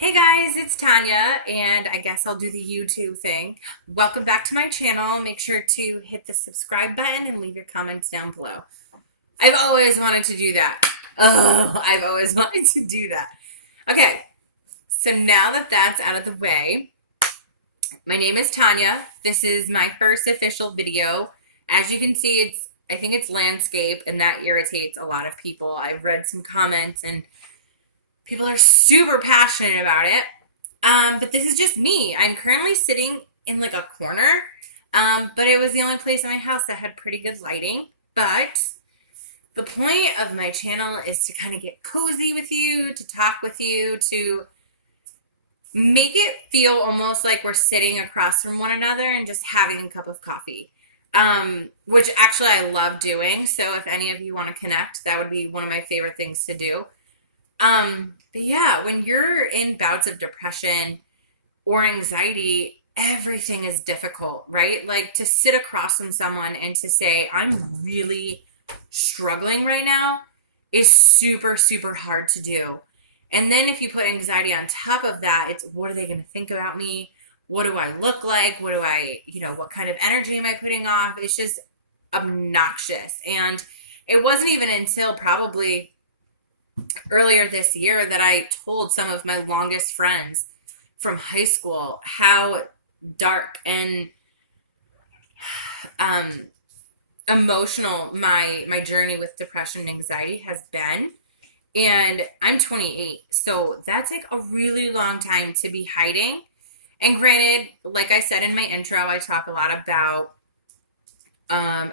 Hey guys, it's Tanya, and I guess I'll do the YouTube thing. Welcome back to my channel. Make sure to hit the subscribe button and leave your comments down below. I've always wanted to do that. Oh, I've always wanted to do that. Okay, so now that that's out of the way, my name is Tanya. This is my first official video. As you can see, I think it's landscape, and that irritates a lot of people. I've read some comments, and people are super passionate about it. But this is just me. I'm currently sitting in like a corner, but it was the only place in my house that had pretty good lighting. But the point of my channel is to kind of get cozy with you, to talk with you, to make it feel almost like we're sitting across from one another and just having a cup of coffee. Which actually I love doing. So if any of you want to connect, that would be one of my favorite things to do. But yeah, when you're in bouts of depression or anxiety, everything is difficult, right? Like to sit across from someone and to say, I'm really struggling right now is super, super hard to do. And then if you put anxiety on top of that, it's what are they going to think about me? What do I look like? What kind of energy am I putting off? It's just obnoxious. And it wasn't even until probably earlier this year that I told some of my longest friends from high school how dark and um, emotional my journey with depression and anxiety has been. And I'm 28, so that's like a really long time to be hiding. And granted, like I said in my intro, I talk a lot about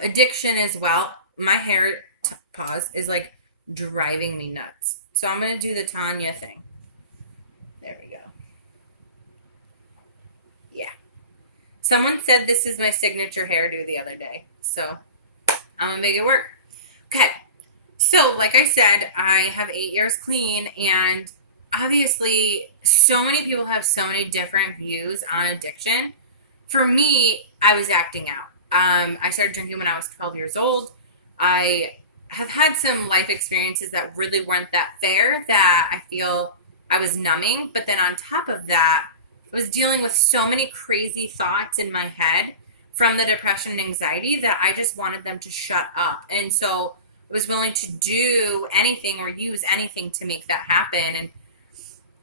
addiction as well. My hair, pause, is like driving me nuts. So I'm going to do the Tanya thing. There we go. Yeah. Someone said this is my signature hairdo the other day. So I'm going to make it work. Okay. So, like I said, I have 8 years clean, and obviously, so many people have so many different views on addiction. For me, I was acting out. I started drinking when I was 12 years old. I have had some life experiences that really weren't that fair, that I feel I was numbing. But then on top of that, I was dealing with so many crazy thoughts in my head from the depression and anxiety that I just wanted them to shut up. And so I was willing to do anything or use anything to make that happen. And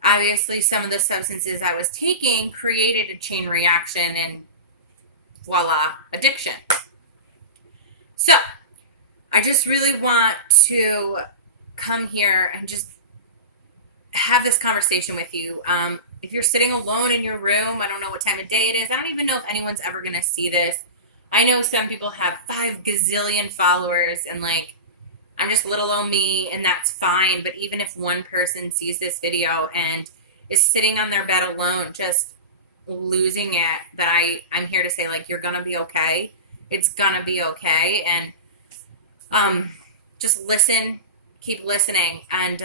obviously, some of the substances I was taking created a chain reaction, and voila, addiction. So I just really want to come here and just have this conversation with you. If you're sitting alone in your room, I don't know what time of day it is. I don't even know if anyone's ever going to see this. I know some people have 5 gazillion followers, and like, I'm just little old me, and that's fine. But even if one person sees this video and is sitting on their bed alone, just losing it, that I'm here to say, like, you're going to be okay. It's going to be okay. And just listen, keep listening. And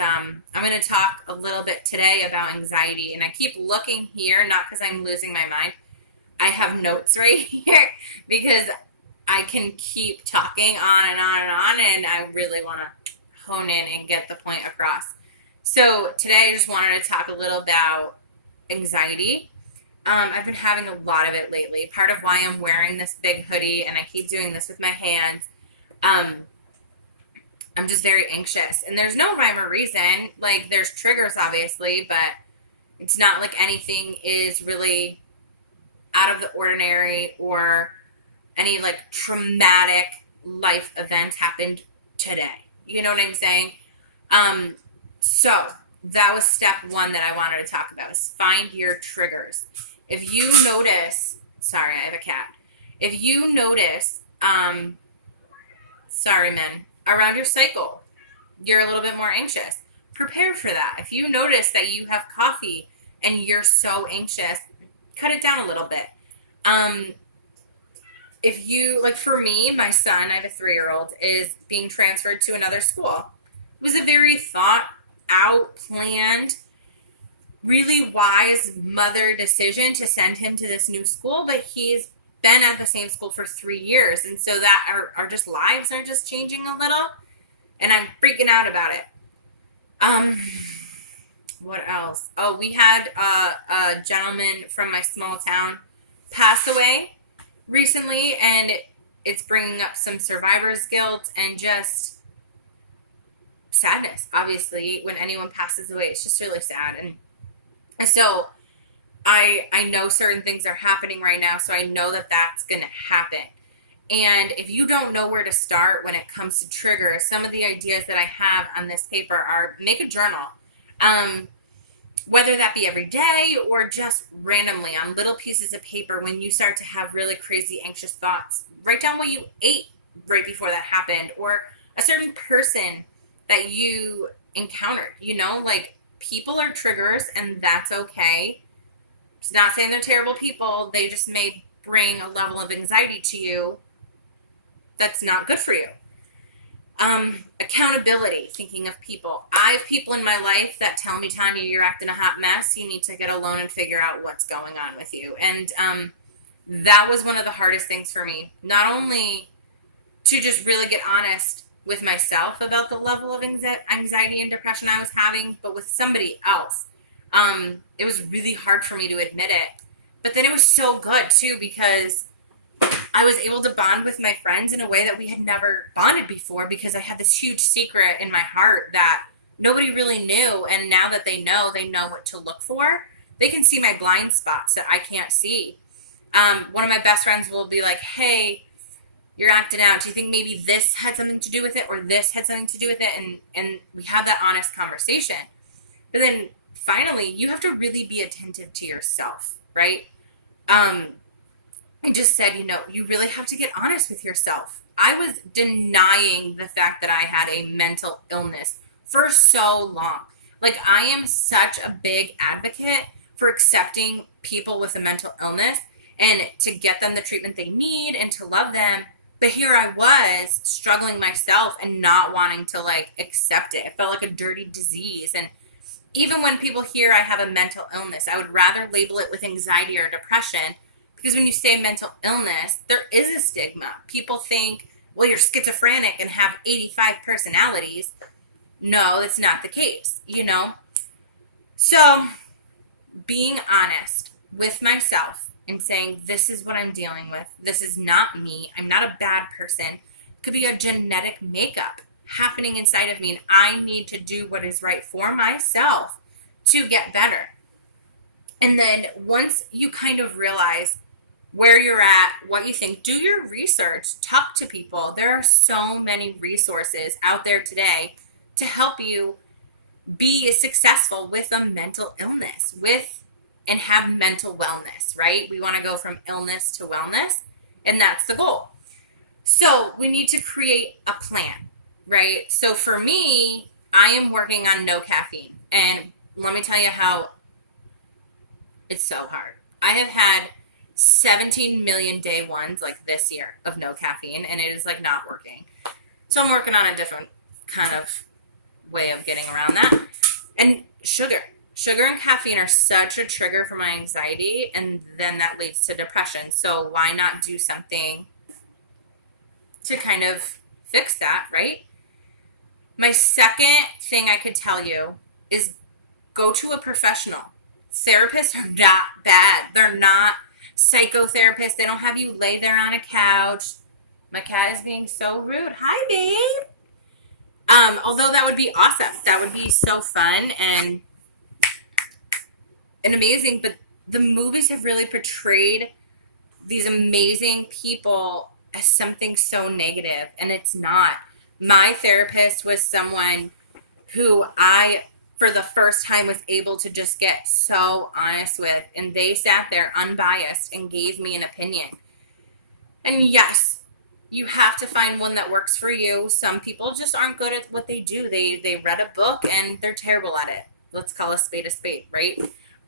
I'm going to talk a little bit today about anxiety. And I keep looking here, not because I'm losing my mind. I have notes right here because I can keep talking on and on and on, and I really want to hone in and get the point across. So today I just wanted to talk a little about anxiety. I've been having a lot of it lately. Part of why I'm wearing this big hoodie, and I keep doing this with my hands, I'm just very anxious. And there's no rhyme or reason. Like, there's triggers, obviously, but it's not like anything is really out of the ordinary or any like traumatic life events happened today. You know what I'm saying? So that was step 1 that I wanted to talk about, is find your triggers. If you notice, sorry, I have a cat. If you notice, sorry, men, around your cycle, you're a little bit more anxious, prepare for that. If you notice that you have coffee and you're so anxious, cut it down a little bit. If you, like for me, my son, I have a 3-year-old, is being transferred to another school. It was a very thought out, planned, really wise mother decision to send him to this new school, but he's been at the same school for 3 years. And so that our just lives are just changing a little, and I'm freaking out about it. What else? Oh, we had a gentleman from my small town pass away recently, and it's bringing up some survivor's guilt and just sadness. Obviously, when anyone passes away, it's just really sad. And so I know certain things are happening right now, so I know that that's going to happen. And if you don't know where to start when it comes to triggers, some of the ideas that I have on this paper are make a journal. Whether that be every day or just randomly on little pieces of paper when you start to have really crazy anxious thoughts. Write down what you ate right before that happened, or a certain person that you encountered. Like, people are triggers, and that's okay. It's not saying they're terrible people. They just may bring a level of anxiety to you that's not good for you. Accountability, thinking of people. I have people in my life that tell me, Tanya, you're acting a hot mess. You need to get alone and figure out what's going on with you. And that was one of the hardest things for me. Not only to just really get honest with myself about the level of anxiety and depression I was having, but with somebody else. It was really hard for me to admit it. But then it was so good, too, because I was able to bond with my friends in a way that we had never bonded before, because I had this huge secret in my heart that nobody really knew. And now that they know what to look for. They can see my blind spots that I can't see. One of my best friends will be like, hey, you're acting out. Do you think maybe this had something to do with it, or this had something to do with it? And we have that honest conversation. But then finally, you have to really be attentive to yourself, right? I just said, you really have to get honest with yourself. I was denying the fact that I had a mental illness for so long. Like, I am such a big advocate for accepting people with a mental illness and to get them the treatment they need and to love them. But here I was struggling myself and not wanting to accept it. It felt like a dirty disease. And even when people hear I have a mental illness, I would rather label it with anxiety or depression, because when you say mental illness, there is a stigma. People think, well, you're schizophrenic and have 85 personalities. No, that's not the case, So being honest with myself and saying, this is what I'm dealing with. This is not me. I'm not a bad person. It could be a genetic makeup happening inside of me, and I need to do what is right for myself to get better. And then once you kind of realize where you're at, what you think, do your research, talk to people. There are so many resources out there today to help you be successful with a mental illness, and have mental wellness, right? We want to go from illness to wellness, and that's the goal. So we need to create a plan, right? So for me, I am working on no caffeine, and let me tell you how it's so hard. I have had 17 million day ones this year of no caffeine, and it is not working. So I'm working on a different kind of way of getting around that. And sugar and caffeine are such a trigger for my anxiety, and then that leads to depression. So why not do something to kind of fix that, right? My second thing I could tell you is go to a professional. Therapists are not bad. They're not psychotherapists. They don't have you lay there on a couch. My cat is being so rude. Hi, babe. Although that would be awesome. That would be so fun and amazing. But the movies have really portrayed these amazing people as something so negative, and it's not. My therapist was someone who I, for the first time, was able to just get so honest with, and they sat there unbiased and gave me an opinion. And yes, you have to find one that works for you. Some people just aren't good at what they do. They read a book and they're terrible at it. Let's call a spade, right?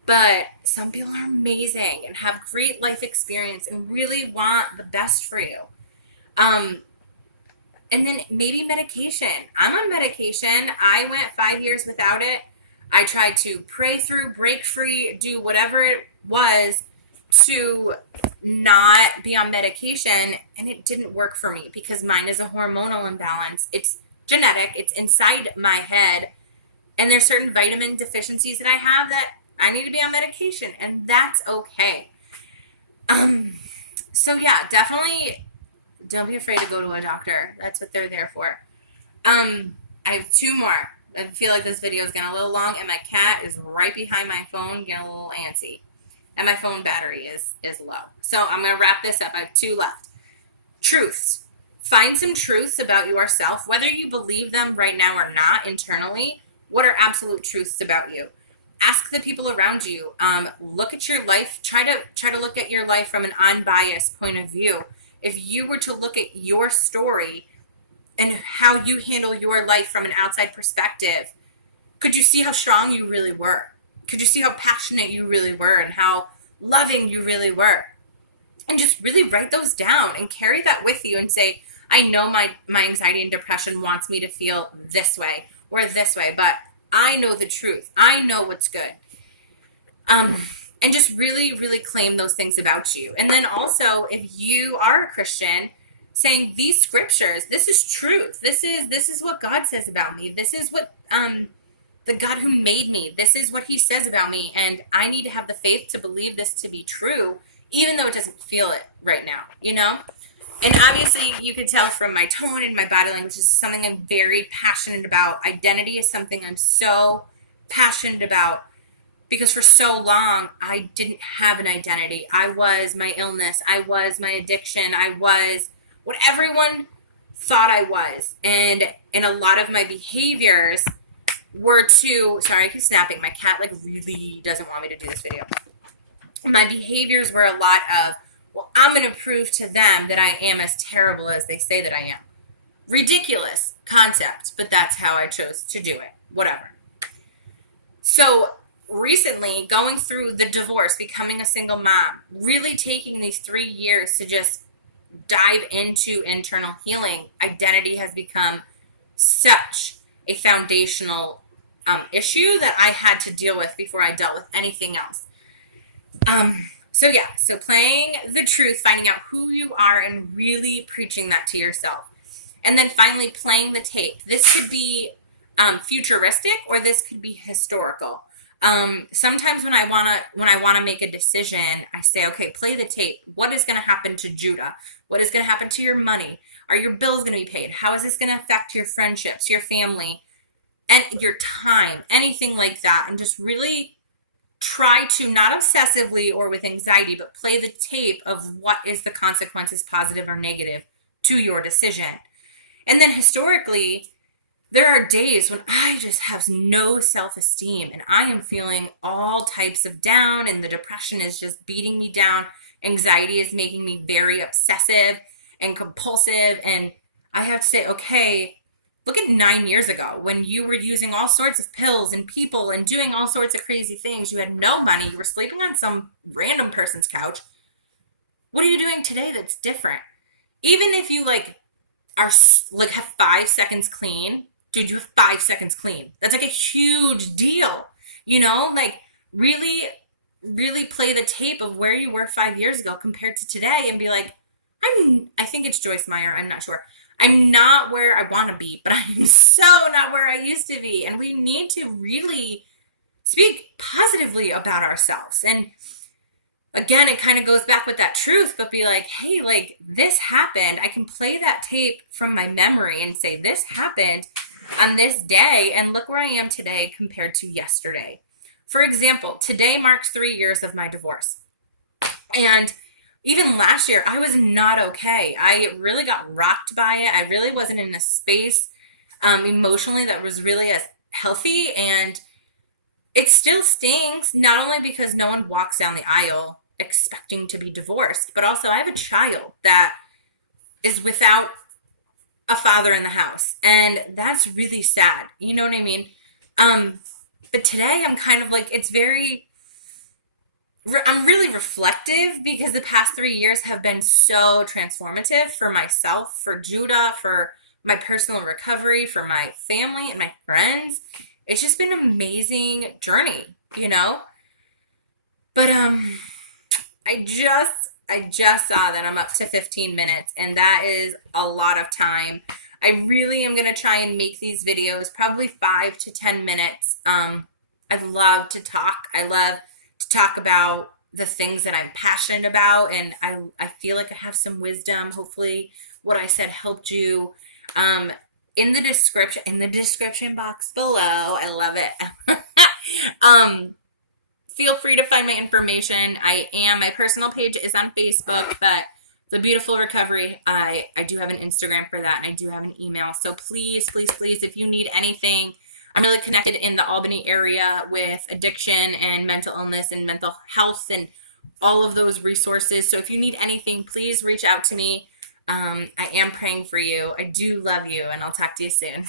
But some people are amazing and have great life experience and really want the best for you. And then maybe medication. I'm on medication. I went 5 years without it. I tried to pray through, break free, do whatever it was to not be on medication, and it didn't work for me because mine is a hormonal imbalance. It's genetic. It's inside my head, And there's certain vitamin deficiencies that I have that I need to be on medication, and that's okay. So yeah, definitely don't be afraid to go to a doctor. That's what they're there for. I have two more. I feel like this video is getting a little long, and my cat is right behind my phone getting a little antsy. And my phone battery is low. So I'm going to wrap this up. I have two left. Truths. Find some truths about yourself, whether you believe them right now or not internally. What are absolute truths about you? Ask the people around you. Look at your life. Try to look at your life from an unbiased point of view. If you were to look at your story and how you handle your life from an outside perspective, could you see how strong you really were? Could you see how passionate you really were and how loving you really were? And just really write those down and carry that with you and say, I know my anxiety and depression wants me to feel this way or this way, but I know the truth. I know what's good. And just really, really claim those things about you. And then also, if you are a Christian, saying these scriptures, this is truth. This is what God says about me. This is what the God who made me, this is what he says about me, and I need to have the faith to believe this to be true, even though it doesn't feel it right now, you know? And obviously, you can tell from my tone and my body language, this is something I'm very passionate about. Identity is something I'm so passionate about, because for so long, I didn't have an identity. I was my illness. I was my addiction. I was what everyone thought I was. And in a lot of my behaviors were to, sorry, I keep snapping. My cat like really doesn't want me to do this video. My behaviors were a lot of, well, I'm going to prove to them that I am as terrible as they say that I am. Ridiculous concept, but that's how I chose to do it. Whatever. So recently, going through the divorce, becoming a single mom, really taking these 3 years to just dive into internal healing, identity has become such a foundational issue that I had to deal with before I dealt with anything else. So playing the truth, finding out who you are and really preaching that to yourself. And then finally playing the tape. This could be futuristic or this could be historical. Sometimes when I wanna make a decision, I say, okay, play the tape. What is gonna happen to Judah? What is gonna happen to your money? Are your bills gonna be paid? How is this gonna affect your friendships, your family, and your time? Anything like that. And just really try to, not obsessively or with anxiety, but play the tape of what is the consequences, positive or negative, to your decision. And then historically, there are days when I just have no self-esteem and I am feeling all types of down and the depression is just beating me down. Anxiety is making me very obsessive and compulsive. And I have to say, okay, look at 9 years ago when you were using all sorts of pills and people and doing all sorts of crazy things. You had no money. You were sleeping on some random person's couch. What are you doing today that's different? Even if you have 5 seconds clean, dude, you have 5 seconds clean. That's like a huge deal, you know? Like really, really play the tape of where you were 5 years ago compared to today and be like, I think it's Joyce Meyer, I'm not sure. I'm not where I want to be, but I'm so not where I used to be. And we need to really speak positively about ourselves. And again, it kind of goes back with that truth, but be like, hey, like this happened. I can play that tape from my memory and say, this happened on this day, and look where I am today compared to yesterday. For example, today marks 3 years of my divorce. And even last year, I was not okay. I really got rocked by it. I really wasn't in a space emotionally that was really as healthy. And it still stings, not only because no one walks down the aisle expecting to be divorced, but also I have a child that is without a father in the house. And that's really sad. You know what I mean? But today I'm kind of like, I'm really reflective because the past 3 years have been so transformative for myself, for Judah, for my personal recovery, for my family and my friends. It's just been an amazing journey, you know? But I just saw that I'm up to 15 minutes, and that is a lot of time. I really am going to try and make these videos probably 5 to 10 minutes. I love to talk. I love to talk about the things that I'm passionate about, and I feel like I have some wisdom. Hopefully what I said helped you. In the description box below, I love it. um, Feel free to find my information. My personal page is on Facebook, but The Beautiful Recovery, I do have an Instagram for that, and I do have an email. So please, please, please, if you need anything, I'm really connected in the Albany area with addiction and mental illness and mental health and all of those resources. So if you need anything, please reach out to me. I am praying for you. I do love you, and I'll talk to you soon.